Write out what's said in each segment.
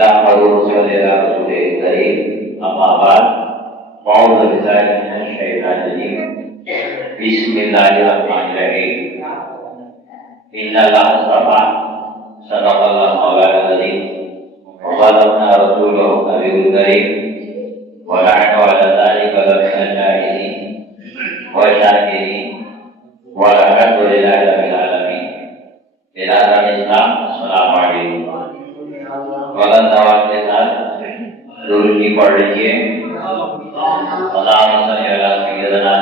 نحمده صلی اللہ رسول کریم اما بعد اعوذ باللہ من الشیطان الرجیم بسم اللہ الرحمن الرحیم ان اللہ اصطفى صدق اللہ مولانا العظیم وبلغنا رسوله النبی الکریم ونحن على ذلك لمن الشاهدين والشاکرین والحمد للہ رب العالمین۔ برادران اسلام السلام علیکم۔ غلط آواز کے ساتھ درود کی پڑھ لیجیے۔ اللہم صلی علی سیدنا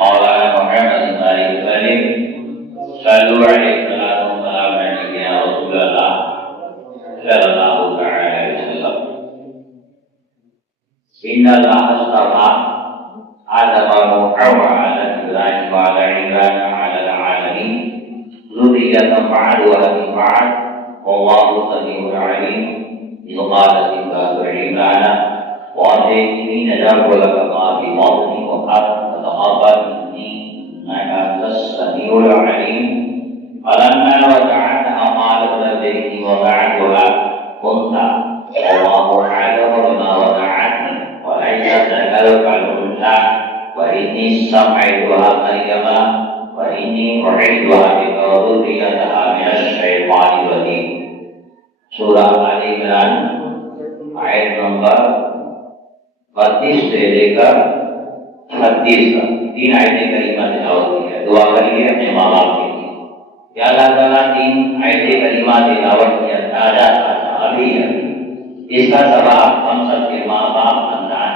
مولانا محمد علیہ وسلم صلو علیہ وسلم سلام علیہ یا رسول اللہ صلی اللہ علیہ وسلم۔ ان اللہ اصطفى آدم ونوحا وآل ابراہیم وآل عمران وعلى العالمین ذریۃ بعضها من بعض والله سميع عليم إذ قالت امرأة عمران رب إني نذرت لك ما في بطني محررا فتقبل مني إنك أنت السميع العليم فلما وضعتها قالت رب إني وضعتها أنثى والله أعلم بما وضعت وليس الذكر كالأنثى وإني سميتها مريم وإني أعيذها بك وذريتها من الشيطان الرجيم۔ سورہ آل عمران آیت نمبر 32 سے لے کر 36 تک 3 آیتیں کریمہ تلاوت کی ہے۔ دعا کریے اپنے ماں باپ کے لیے کہ اللہ تعالیٰ 3 آیتیں کریمہ تلاوت کیا تازہ ابھی ہے، اس کا ثواب ہم سب کے ماں باپ خاندان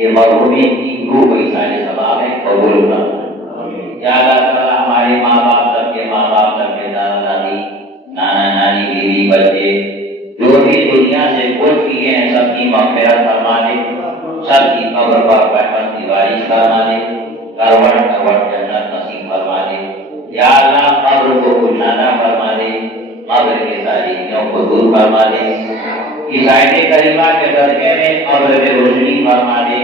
یہ مرحومین کی روح کو سارے ثواب ہے، قبول کرنا۔ یا اللہ تعالیٰ ہمارے ماں باپ سب کے ماں باپ سب کے دادا دادی نانا نانی بیوی بچے جو بھی دنیا سے گزر کیے ہیں سب کی مغفرت فرما دے، سب کی قبر پر رحمت کی بارش فرما دے، کروٹ کروٹ جنت نصیب فرما دے۔ یا اللہ قبر کو کشادہ فرما دے، قبر کے ساریوں کو دور فرما دے، اس آیت کریمہ کے صدقے میں قبر میں روشنی فرما دے،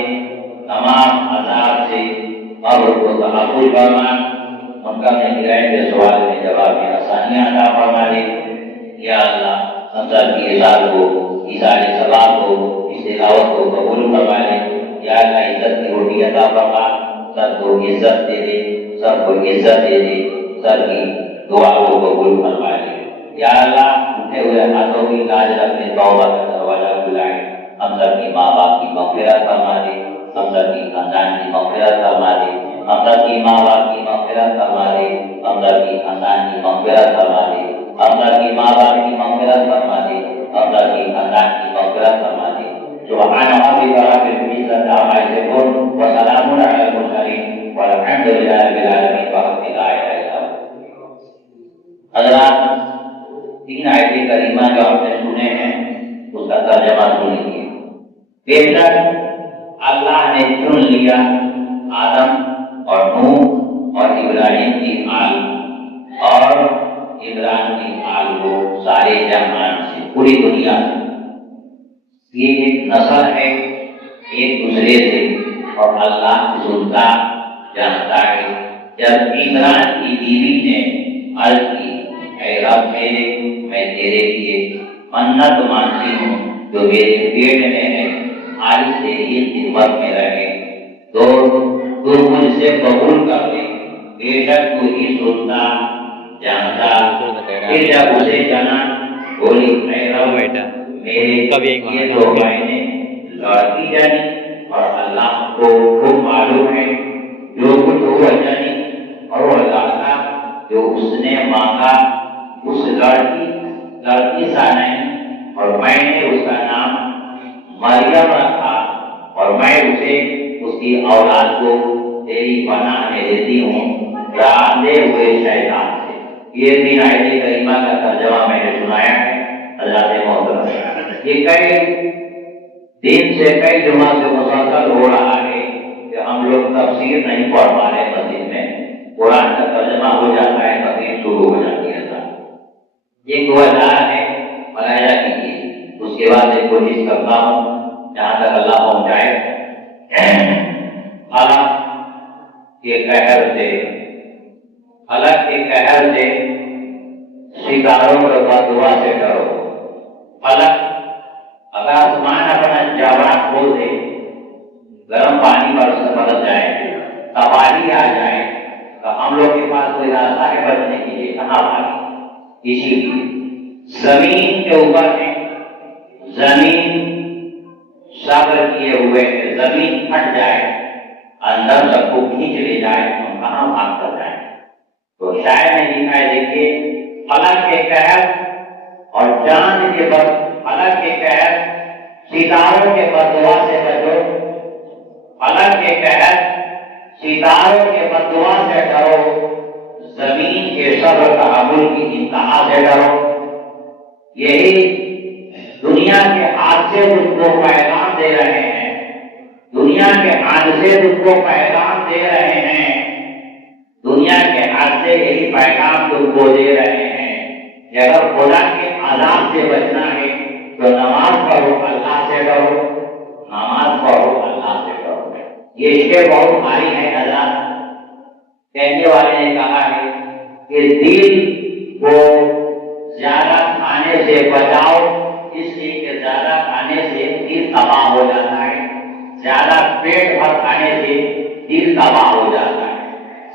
تمام عذاب سے قبر کو تحفظ فرما، ان کا گرہن کے سوال میں جواب میں آسانیاں عطا فرما دے۔ یا اللہ ہم سب کی اظہار کو اظہار ثواب کو اس تلاوت کو قبول فرما لے۔ یا اللہ عزت کی روٹی عطا فرما، سب کو عزت دے دے، سب کو عزت دے دے، سب کی دعا کو قبول فرما لے۔ یا اللہ اٹھے ہوئے ہاتھوں کی لاج رکھنے توبہ کا دروازہ کھلائے، ہم سب کی ماں باپ کی مغفرت فرما دے، ہم سب کی خاندان کی مغفرت فرما دے، ہم سب کی ماں باپ کی مغفرت فرما دے، ہم سب کی خاندان کی مغفرت فرما دے، ہم سب کی ماں باپ کی مغفرت فرما دے، ہم سب کی خاندان کی مغفرت فرما دے۔ سبحان ربک رب العزۃ عما یصفون وسلام علی المرسلین والحمد للہ رب العالمین وحق لا الہ الا اللہ۔ حضرات 3 آیتیں کریمہ جو آپ نے سنے ہیں اس کا ترجمہ سنیے۔ بہتر اللہ نے چن لیا آدم اور نوح اور ابراہیم کی آل اور عمران کی آل کو سارے جہان سے، پوری دنیا سے۔ یہ ایک نسل ہے ایک دوسرے سے، اور اللہ سنتا جانتا ہے۔ جب عمران کی بیوی نے عرض کی اے رب میرے میں تیرے لیے منت مانتی ہوں جو میرے پیٹ میں ہے، آج سے یہ خدمت میں رہے، تو مجھ سے قبول کر لے، بے شک تو ہی سنتا جانتا۔ پھر جب اسے جانا بولی اے رب میرے یہ تو میں نے لڑکی جانی، اور اللہ کو خوب معلوم ہے جو کچھ ہوا جانی، اور وہ لڑکا جو اس نے مانگا اس لڑکی سا نہیں، اور میں نے اس کا نام مریم رکھا، اور میں اسے اس کی اولاد کو تیری پناہ میں دیتی ہوں ڈراتے ہوئے شیطان سے۔ یہ 3 آیتیں کریمہ کا ترجمہ میں نے سنایا ہے۔ حضرات محترم، یہ کئی دن سے کئی جمعہ سے مسلسل ہو رہا ہے کہ ہم لوگ تفسیر نہیں پڑھ پا رہے مسجد میں، قرآن کا ترجمہ ہو جاتا ہے تفسیر شروع ہو جاتی ہے۔ یہ 2 ہزار ہے، ملاحظہ کیجیے، اس کے بعد میں کوشش کرتا ہوں جہاں تک اللہ پہنچائے۔ فلک کے قہر سے ستاروں پر دعا سے ڈرو۔ فلک چھوڑ دے، گرم پانی برس جائے، تباہی آ جائے، تو ہم لوگ کے پاس کوئی راستہ ہے بچنے کے لیے، کہاں بھاگے؟ اسی لیے زمین کے اوپر ہے، زمین صبر کیے ہوئے ہے، زمین پھٹ جائے، اندر سب کو کھینچ لے جائے، ہم کہاں بھاگ کر جائیں؟ تو شاعر نے لکھا ہے، دیکھیے فلک کے قہر اور چاند کے بد، فلک کے قہر، ستاروں کے بددعا سے بچو، فلک کے قہر، ستاروں کے بددعا سے ڈرو، زمین کے صبر تحمل کی انتہا سے ڈرو۔ یہی دنیا کے حادثے تم کو پیغام دے رہے ہیں، دنیا کے حادثے تم کو پیغام دے رہے ہیں، دنیا کے حادثے یہی پیغام تم کو دے رہے ہیں کہ اگر خدا کے عذاب سے بچنا ہے تو نماز پڑھو، اللہ سے ڈرو، نماز پڑھو، اللہ سے ڈرو۔ یہ شعر بہت بھاری ہے حضرات۔ کہنے والے نے کہا ہے کہ دل کو زیادہ کھانے سے بچاؤ، اس لیے کہ زیادہ کھانے سے دل تباہ ہو جاتا ہے، زیادہ پیٹ بھر کھانے سے دل تباہ ہو جاتا ہے،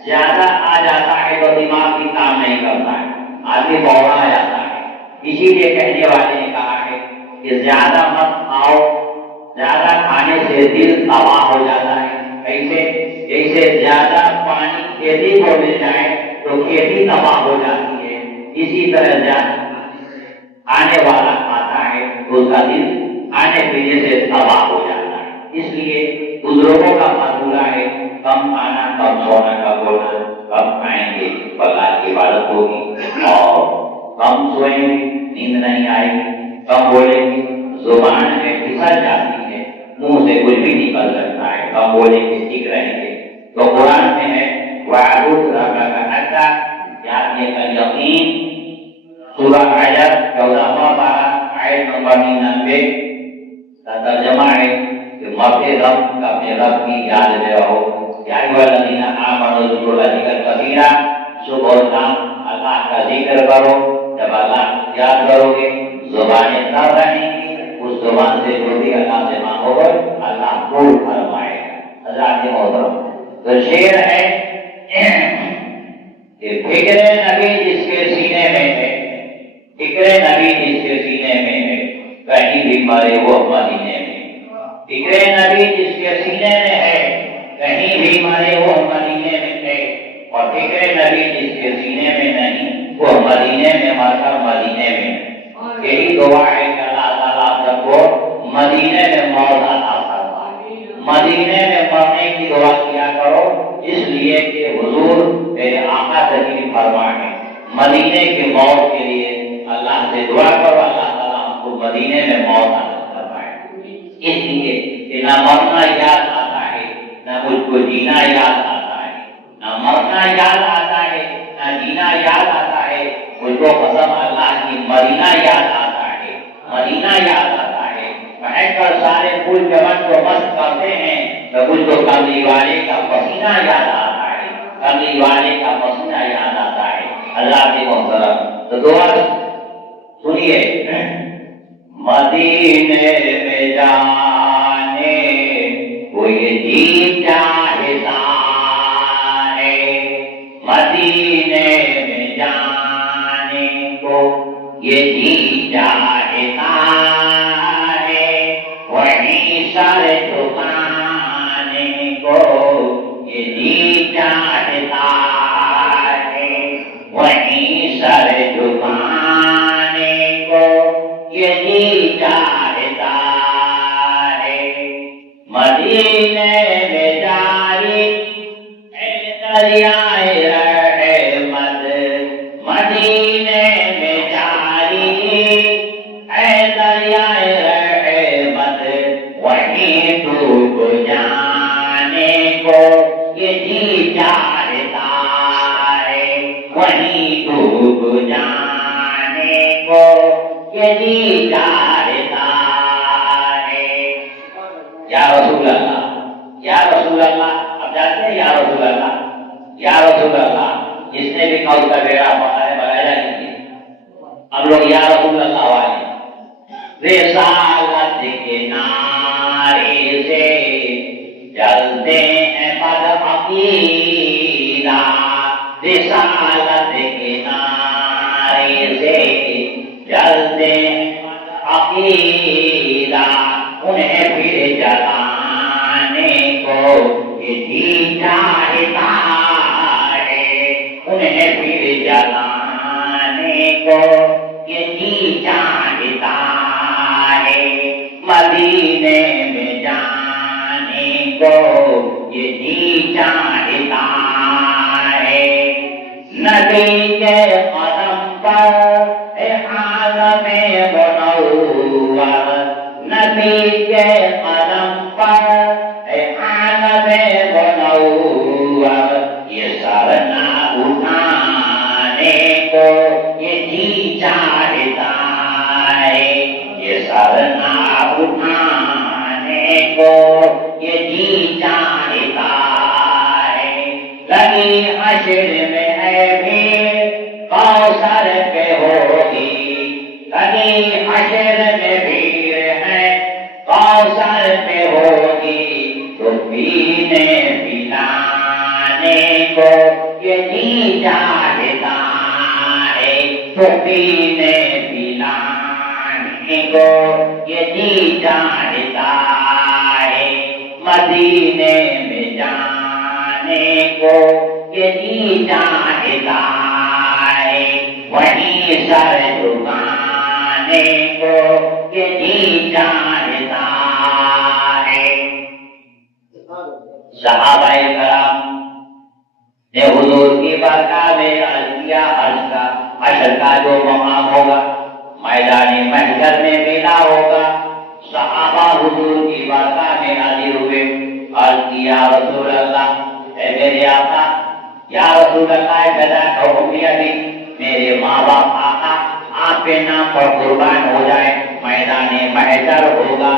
زیادہ آ جاتا ہے تو دماغ بھی کام نہیں کرتا ہے، آدمی بوڑھا جاتا ہے۔ اسی لیے کہنے والے نے کہا ہے کہ زیادہ مت کھاؤ، زیادہ کھانے سے دل تباہ ہو جاتا ہے۔ جیسے زیادہ پانی کھیتی کو مل جائے تو کھیتی تباہ ہو جاتی ہے، اسی طرح زیادہ کھانے والا کھاتا ہے تو اس کا دل کھانے پینے سے تباہ ہو جاتا ہے۔ اس لیے بزرگوں کا فارمولہ ہے، کم کھانا، کم سونا، کم بولنا، کم کھائیں گے اللہ کی عبادت ہوگی، اور کم سوئیں گے نیند نہیں آئے گی، کم بولیں گے زبان ہے پھسل جاتی ہے، منہ سے کچھ بھی نکل سکتا ہے، کم بولیں گے ٹھیک رہیں گے۔ تو قرآن میں ہے وَاعْبُدْ رَبَّكَ حَتَّىٰ يَأْتِيَكَ الْيَقِينُ، سورہ حجر 14واں پارہ آیت نمبر 99 کا ترجمہ ہے کہ مرتے رب کا اپنے رب کی یاد میں رہو۔ یا ایھا الذین آمنوا اذکروا اللہ ذکرا کثیرا، صبح اور شام اللہ کا ذکر کرو، جب اللہ یاد کرو گے زبانیں تر رہیں گی، اس زبان سے جو بھی اللہ سے مانگو گے اللہ قبول فرمائے گا۔ حضرات محترم، تو شعر ہے کہ فکر نبی جس کے سینے میں ہے، فکر نبی جس کے سینے میں ہے، کہیں بھی مرے وہ مدینے میں، فکر نبی جس کے سینے میں ہے، کہیں بھی مرے وہ مدینے میں ہے، اور فکر نبی جس کے سینے میں نہیں وہ مدینے میں مر کر مدینے میں۔ یہی دعا ہے کہ اللہ تعالیٰ سب کو مدینے میں موت عطا فرمائے، مدینے میں مرنے کی دعا کیا کرو، اس لیے کہ حضور میرے آقا تشریف فرما ہے، مدینے کی موت کے لیے اللہ سے دعا کرو، اللہ تعالیٰ ہم کو مدینے میں موت عطا فرمائے۔ اس لیے کہ نہ مرنا یاد آتا ہے، نہ مجھ کو جینا یاد آتا ہے، نہ مرنا یاد آتا ہے، نہ جینا یاد آتا ہے، مجھ کو قسم اللہ کی مدینہ یاد آتا ہے، مدینہ یاد آتا ہے۔ مہک کر سارے پھول چمن کو مست کرتے ہیں تو مجھ کو کملی والے کا پسینہ یاد آتا ہے، کملی والے کا پسینہ یاد آتا ہے۔ اللہ کے محترم، تو دعا سنیے، مدینے میں جانے کو یہ جی چاہتا ہے، مدینے میں جانے کو یہ جی چاہتا ہے، وہیں سر جھکانے کو یہ جی چاہتا ہے، وہیں سر جھکانے کو یہ جی چاہتا ہے، مدینے میں جاری اے دریائے رحمت، مدینے میں جاری اے دریائے رحمت، وہیں ڈوب جانے کو یہ جی چاہتا ہے، وہیں ڈوب جانے کو یہ جی چاہتا ہے۔ یا رسول اللہ، یا رسول اللہ، اب جانتے ہیں یا رسول اللہ، یا رسول اللہ جس نے بھی قول کا بیڑا بغیرہ نہیں کیا، ہم لوگ یا رسول اللہ والے، رسالت کے نعرے سے جلتے ہیں بدعقیدہ رسالت کے نعرے سے جلتے ہیں بدعقیدہ انہیں پھر جلانے کو یہ جی چاہتا ہے انہیں پھر جلانے کو یہ جی چاہتا ہے مدینے میں جانے کو یہ جی چاہتا ہے نبی کے قدم پر عالم منور نبی کے قدم پر عالم منور یہ سر نہ اٹھانے کو یہ جی چاہتا ہے یہ سر نہ اٹھانے کو یہ جی چاہتا ہے لگی حشر میں ہے بھیڑ کوثر پہ ہوگی لگی حشر میں بھیڑ ہے کوثر پہ ہوگی تو پینے پلانے کو یہ جی چاہتا ہے تو پینے پلانے کو یہ جی چاہتا ہے مدینے میں جانے کو یہ جی چاہتا ہے وہیں سر جھکانے کو یہ جی چاہتا ہے صحابہ کرام نے حضور کی بارگاہ میں عرض کیا حشر کا جو مقام ہوگا میدان محشر میں ملا ہوگا صحابہ حضور کی بارگاہ میں حاضر ہوئے عرض کیا رسول اللہ اے میرے آقا یا رسول اللہ فدا کہوں ابھی میرے ماں باپ آقا آپ کے نام پر قربان ہو جائے میدان محشر ہوگا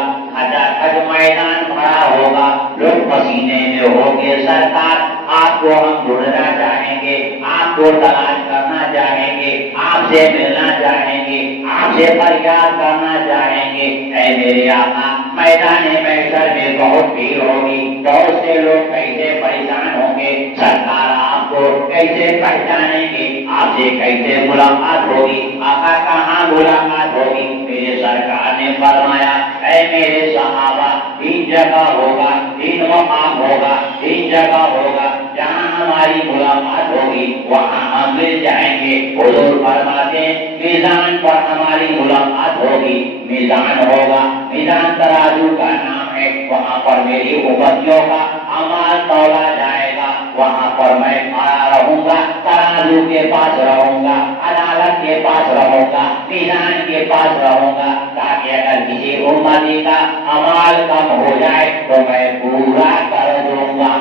کھج میدان بھرا ہوگا لوگ پسینے میں ہوں گے سرکار آپ کو ہم ڈھونڈنا چاہیں گے آپ کو تلاش کرنا چاہیں گے آپ سے ملنا چاہیں گے آپ سے فریاد کرنا چاہیں گے اے میرے آقا میدان محشر میں بہت بھیڑ ہوگی بہت سے لوگ کیسے پریشان ہوں گے سرکار آپ کو کیسے پہچانیں گے آپ سے کیسے ملاقات ہوگی آقا کہاں ملاقات ہوگی میرے سرکار نے فرمایا اے میرے صحابہ تین جگہ ہوگا تین مقام ہوگا تین جگہ ہوگا جہاں ہماری ملاقات ہوگی وہاں ہم مل جائیں گے حضور فرماتے ہیں میزان پر ہماری ملاقات ہوگی میزان ہوگا میزان ترازو کا نام ہے وہاں پر میری امتیوں کا اعمال تولا جائے گا وہاں پر میں کھڑا رہوں گا ترازو کے پاس رہوں گا عدالت کے پاس رہوں گا میزان کے پاس رہوں گا تاکہ اگر کسی امتی کا اعمال کم ہو جائے تو میں پورا کر دوں گا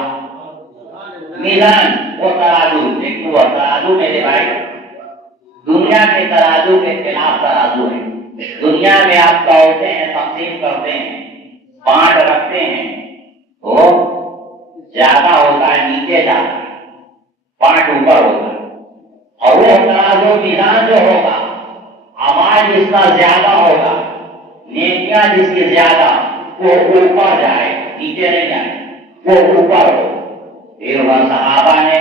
میزان وہ ترازو میرے بھائی دنیا کے ترازو کے خلاف ترازو ہے دنیا میں آپ توڑتے ہیں تقسیم کرتے ہیں بانٹ رکھتے ہیں وہ زیادہ ہوتا ہے نیچے جاتا ہے بانٹ اوپر ہوتا ہے اور وہ ترازو میزان جو ہوگا اعمال جس کا زیادہ ہوگا نیکیاں جس کی زیادہ وہ اوپر جائے نیچے نہیں جائے وہ اوپر ہو پھر وہ صحابہ نے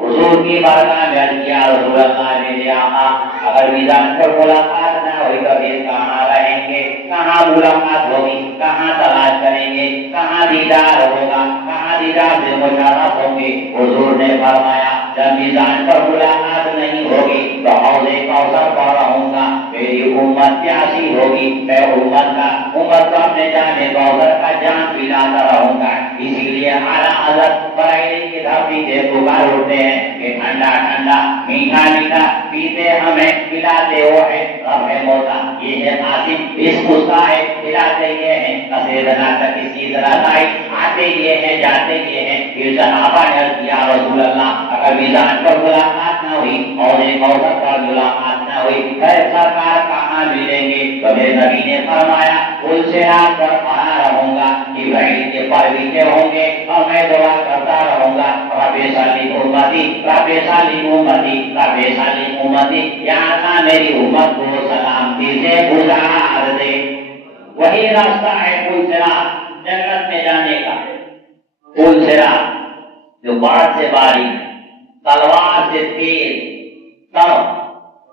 حضور کی بارگاہ میں عرض کیا رسول اللہ میرے آقا اگر میزان پر ملاقات نہ ہوئی تو پھر کہاں رہیں گے کہاں ملاقات ہوگی کہاں تلاش کریں گے کہاں دیدار ہوگا کہاں دیدار سے مشارف ہوں گے حضور نے فرمایا جب میزان پر ملاقات نہیں ہوگی تو حوض کوثر پر رہوں گا میری امت پیاسی ہوگی میں امت کو اپنے جانے کوثر کا جام پلاتا رہوں گا اسی لیے اعلیٰ حضرت بریلی کی دھرتی سے پکار اٹھتے ہیں کہ ٹھنڈا ٹھنڈا میٹھا میٹھا پیتے ہمیں پلاتے وہ ہے رب موتا یہ ہے قاسم اس مستا ہے پلاتے یہ ہیں کسیدنا تک اسی طرح آئی آتے یہ ہیں جاتے یہ ہیں پھر صحابہ نے عرض کیا رسول اللہ اگر میزان پر ملاقات نہ ہوئی اور کوثر پر ملاقات نہ ہوئی پھر سرکار کہاں ملیں گے تو میرے نبی نے فرمایا پل سے آ کر کھڑا رہوں گا ابراہیم کے پر بیٹھے ہوں گے اور میں دعا کرتا رہوں گا رب سلیم امتی رب سلیم امتی رب سلیم امتی یا اللہ میری امت کو سلامتی سے گزار دے وہی راستہ ہے پل صراط جنت میں جانے کا پل صراط جو بات سے باریک تلوار سے تیز تب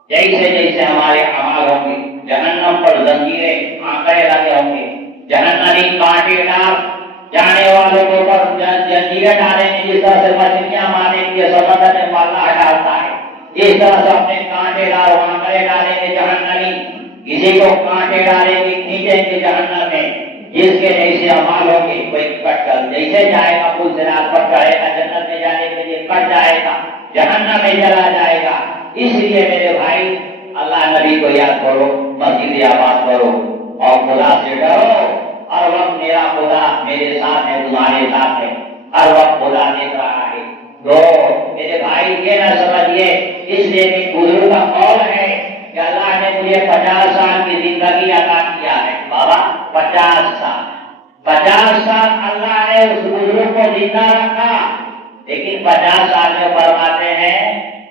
جیسے جیسے ہمارے اعمال ہوں گے جہنم پر زنجیریں آنکڑے لگے ہوں گے جہنمی کانٹے ڈال جانے والوں کے اوپر زنجیریں ڈالیں گے جس طرح سے مچھلیاں مارنے کے لیے سمندر میں مالدہ ڈالتا ہے اس طرح سے اپنے کانٹے ڈال آنکڑے ڈالیں گے جہنمی کسی کو کانٹے ڈالیں گے کھینچیں گے جہنم میں جس کے جیسے اعمال ہوں گے کوئی کٹ کر جیسے جائے گا پل صراط پر چڑھے گا جنت میں جانے کے لیے کٹ جائے گا جہنم میں چلا جائے گا اس لیے میرے بھائی اللہ نبی کو یاد کرو مسجد آباد کرو اور خدا سے ڈرو ہر وقت میرا خدا میرے ساتھ ہے تمہارے ساتھ ہے ہر وقت خدا دیکھ رہا ہے تو میرے بھائی یہ نہ سمجھیے اس لیے کہ بزرگ کا قول ہے کہ اللہ نے مجھے 50 سال کی زندگی عطا کیا ہے بابا 50 سال اللہ نے اس بزرگ کو زندہ رکھا لیکن 50 سال میں فرماتے ہیں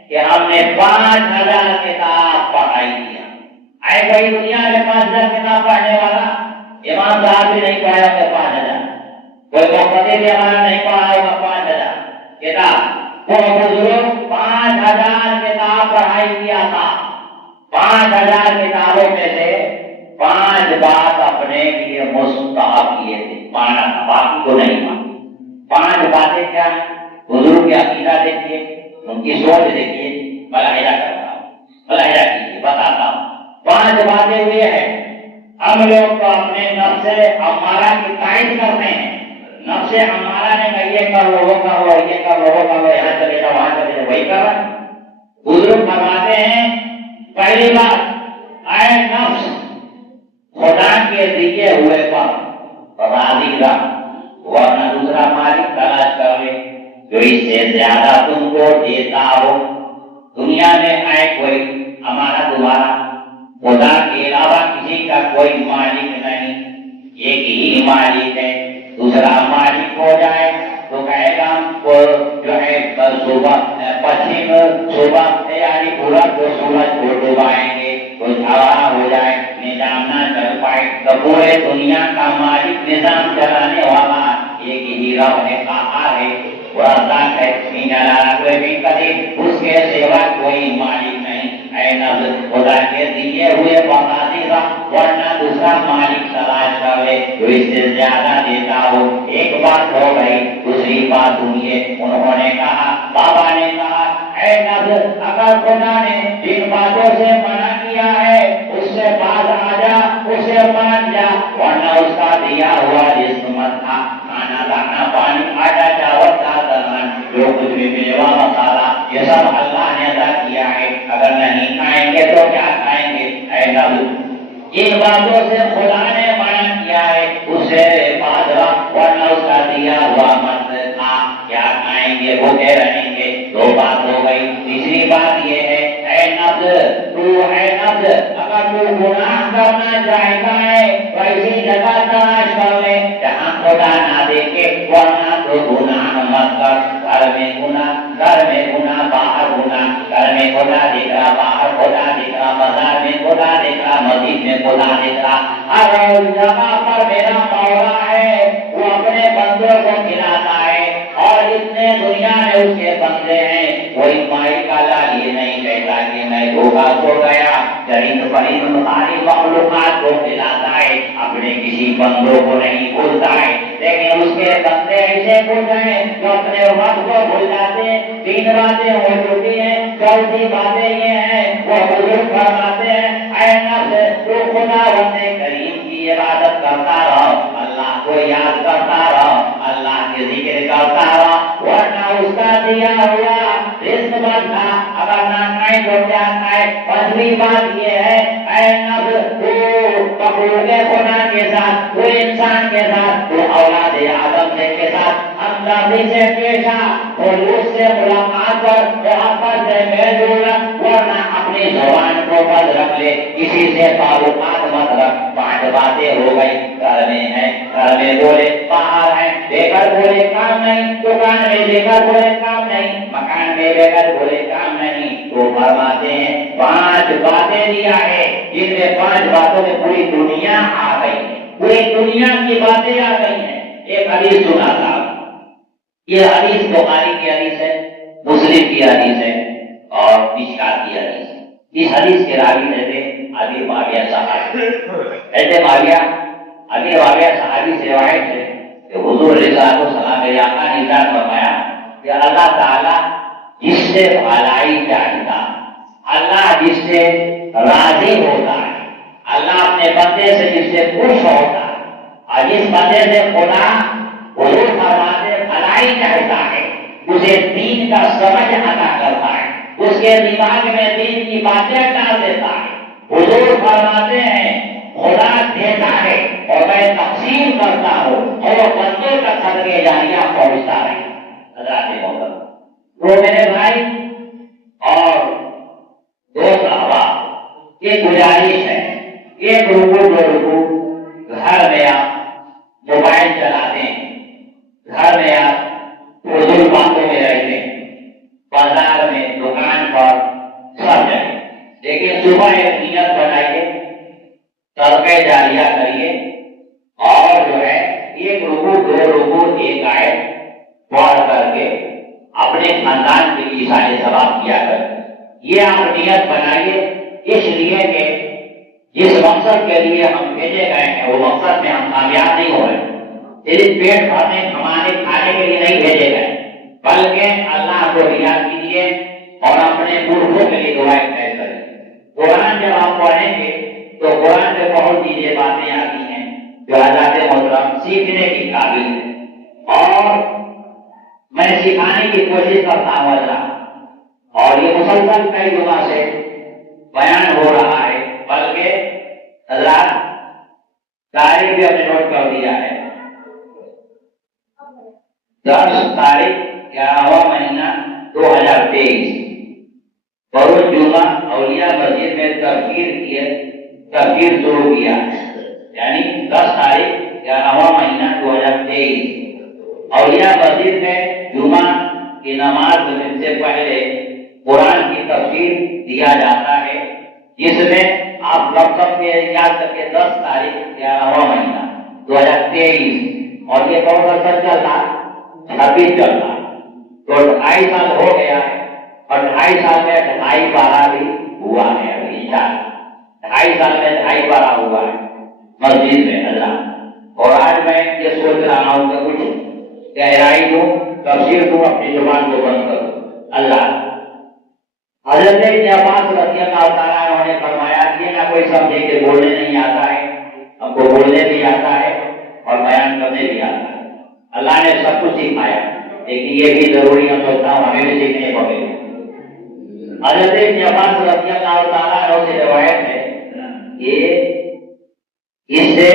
کہ ہم نے 5000 کتاب پڑھائی دیا اے کوئی دنیا میں 5000 کتاب پڑھنے والا امام صاحب بھی نہیں پڑھا ہوگا 5000 کوئی محمد بھی ہمارا نہیں پڑھا ہوگا 5000 کتاب وہ بزرگ 5000 کتاب پڑھائی دیا تھا 5000 کتابوں میں سے 5 بات اپنے لیے مستحب کیے تھے مانا تھا باقی کو نہیں مانا 5 باتیں کیا ہیں بزرگ کی عقیدہ دیکھیے ان کی سوچ دیکھیے ملاحظہ کرتا ہوں ملاحظہ کیجیے بتاتا ہوں 5 باتیں ہوئے ہیں ہم لوگ تو اپنے نفس امارہ کی تائید کرتے ہیں نفس امارہ نے کہا یہ کر لو وہ کر لو یہ کر لو وہ کر لو یہاں چلے جاؤ وہاں چلے جاؤ وہی کر رہا بزرگ فرماتے ہیں پہلی بات اے نفس خدا کے دیے ہوئے پر راضی رہ ورنہ دوسرا مالک تلاش کر لے جو اس سے زیادہ تم کو دیتا ہو دنیا میں آئے کوئی ہمارا تمہارا خدا کے علاوہ کسی کا کوئی مالک نہیں ایک ہی مالک ہے دوسرا مالک ہو جائے تو کہے گا وہ جو ہے صبح پچھم صبح یعنی پورب کو سورج کو ڈبائیں گے تو جھاڑا ہو جائے نظام نہ چل پائے تو پورے دنیا کا مالک نظام چلانے والا ایک ہی رب ہے کہا ہے اس کے سوا کوئی مالک نہیں اے نفس خدا کے دیے ہوئے ورنہ دوسرا مالک تلاش کر لے جو اس سے زیادہ دیتا ہو ایک بات ہو گئی دوسری بات سنیے انہوں نے کہا بابا نے کہا اے نفس اگر خدا نے جن باتوں سے منع کیا ہے اس سے باز آ جا اسے مان جا ورنہ اس کا دیا ہوا جسم مت تھا کھانا دانا پانی آٹا چاول جو کچھ بھی میوہ مسالہ یہ سب اللہ نے عطا کیا ہے اگر نہیں کھائیں گے تو کیا کھائیں گے اے نبی جن باتوں سے خدا نے منع کیا ہے اس سے باز ورنہ اس کا دیا ہوا مت تھا کیا کھائیں گے بھوکے رہیں گے 2 بات ہو گئی تیسری بات یہ ہے اے نفس اگر تو گناہ کرنا چاہتا ہے تو ایسی جگہ تلاش کر لے جہاں خدا نہ دیکھے ورنہ تو گناہ مت کر گھر میں گناہ باہر گناہ گھر میں خدا دیکھ رہا باہر خدا دیکھ رہا بازار میں خدا دیکھ رہا مسجد میں خدا دیکھ رہا ہر جگہ پر میرا مولا ہے وہ اپنے بندوں کو کھلاتا ہے اور جتنے دنیا میں اس کے بندے ہیں کوئی مائی کا لال یہ نہیں کہتا کہ میں دھوکا ہو گیا چرند پرند ساری مخلوقات کو کھلاتا ہے اپنے کسی بندوں کو نہیں بھولتا ہے لیکن اس کے بندے ایسے بھول گئے جو اپنے وقت کو بھول جاتے ہیں 3 باتیں ہو چکی ہیں 4تھی باتیں یہ ہیں وہ بزرگ فرماتے ہیں اے نفس تو خدا بندے کریم کی عبادت کرتا رہو اللہ کو یاد کرتا رہو اللہ کے ذکر کرتا رہو ورنہ اس کا دیا ہوا رزق بنتا اگر نہ کھائیں تو کیا کھائے 5ویں بات یہ ہے اے نفس تو مخلوق خدا کے ساتھ وہ انسان کے ساتھ وہ اولاد آدم کے ساتھ ہمدردی سے پیش آ خلوص سے ملاقات کر محبت سے میل جوڑ ورنہ اپنی زبان کو بند رکھ لے کسی سے تعلقات مت رکھ 5 باتیں ہو گئی گھر میں ہے گھر میں بولے باہر ہے بے گھر بولے کام نہیں دکان میں بے گھر بولے کام نہیں مکان میں بے گھر بولے کام نہیں تو فرماتے ہیں 5 باتیں دیا ہے جن میں 5 باتوں میں پوری دنیا آ گئی پوری دنیا کی باتیں آ گئی ہیں۔ ایک حدیث سنا تھا، یہ حدیث بخاری کی حدیث ہے، مسلم کی حدیث ہے اور مشکات کی حدیث ہے۔ اس حدیث کے راوی تھے ابی معاویہ صحابی۔ ایسے ابی معاویہ صحابی سے روایت ہے کہ حضور علیہ السلام کے آقا نے ارشاد فرمایا کہ اللہ تعالیٰ جس سے بھلائی چاہتا، اللہ جس سے راضی ہوتا ہے، اللہ اپنے بندے سے جس سے خوش ہوتا ہے، اور جس بندے سے خدا حضور فرماتے بھلائی چاہتا ہے، اسے دین کا سمجھ عطا کرتا ہے، اس کے دماغ میں دین کی باتیں ڈال دیتا ہے۔ حضور فرماتے ہیں خدا دیتا ہے اور میں تقسیم کرتا ہوں اور وہ بندوں کا صدقہ جاریہ پہنچتا ہے۔ حضرات محترم، وہ میرے بھائی اور دوست احباب، یہ گزارش ہے، ایک رکو دو رکو گھر میں آپ موبائل چلاتے ہیں، گھر میں آپ فضول باتوں میں رہتے ہیں، بازار میں، دکان پر، سب جگہ، لیکن صبح ایک نیت بنائیے، صدقہ جاریہ کریے اور جو ہے ایک رکو دو رکو ایک آیت پڑھ کر کے اپنے خاندان کے لیے سارے ثواب کیا کریں۔ یہ آپ نیت بنائیے، اس لیے کہ جس مقصد کے لیے ہم بھیجے گئے ہیں وہ مقصد میں ہم کامیاب نہیں ہو رہے، صرف پیٹ بھرنے کھانے کے لیے نہیں بھیجے گئے، بلکہ اللہ کو یاد کیجیے اور اپنے پورکھوں کے لیے دعائیں طے کریں۔ قرآن جب آپ پڑھیں گے تو قرآن سے بہت چیزیں باتیں آتی ہیں جو حضرات محترم سیکھنے کی قابل ہے، اور میں سکھانے کی کوشش کرتا ہوں اللہ، اور یہ مسلسل کئی جگہ سے بیان ہو رہا ہے، بلکہ حضرات تاریخ بھی ہم نے نوٹ کر دیا ہے۔ 10 تاریخ 11واں مہینہ 2023 بروز جمعہ اولیاء مسجد میں تفسیر شروع کیا، یعنی 10 تاریخ 11واں مہینہ 2023 اولیاء مسجد میں جمعہ کی نماز سے پہلے قرآن کی تفسیر دیا جاتا ہے، جس میں آپ لوگ سب کے یاد کر کے 10 تاریخ 11واں مہینہ 2023 اور یہ کون سا سال چل رہا؟ 26 چل رہا، تو 2.5 سال ہو گیا ہے، اور 2.5 سال میں 2.5 بارہ بھی ہوا ہے، ابھی 2.5 سال میں 2.5 بارہ ہوا ہے مسجد میں اللہ۔ اور آج میں یہ سوچ رہا ہوں کہ کچھ گہرائی دوں، تفسیر دوں، اپنی زبان کو بند کروں۔ اللہ حضرت ابن عباس رضی اللہ تعالیٰ عنہ نے فرمایا کہ نہ کوئی سمجھے کہ بولنے نہیں آتا ہے، ہم کو بولنے بھی آتا ہے اور بیان کرنے بھی آتا ہے، اللہ نے سب کچھ سکھایا، لیکن یہ بھی ضروری ہے، سوچتا ہوں ہمیں بھی سیکھنے پڑے گا۔ حضرت ابن عباس رضی اللہ تعالیٰ عنہ سے روایت ہے کہ اس سے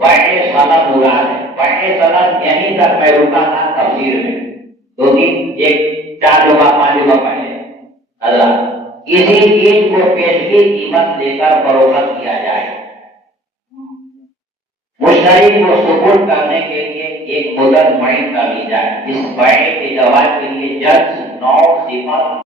22 سال مراد ہے، 22 سال یہیں تک میں رکا تھا تفسیر میں، 4 جگہ 5 جگہ پہلے اللہ کسی چیز کو پیشگی قیمت لے کر فروخت کیا جائے، مشتری کو سپرد کرنے کے لیے ایک مدت معین کر لی جائے، جس بیع کے جواز کے لیے جج 9 صفت